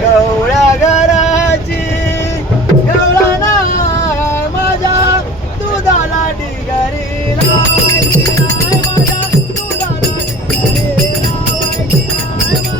गवळ्या घराची गवळा ना माझ्या दुधाला डिगारी लावायची माझ्या दुधाला डिगारी लावायची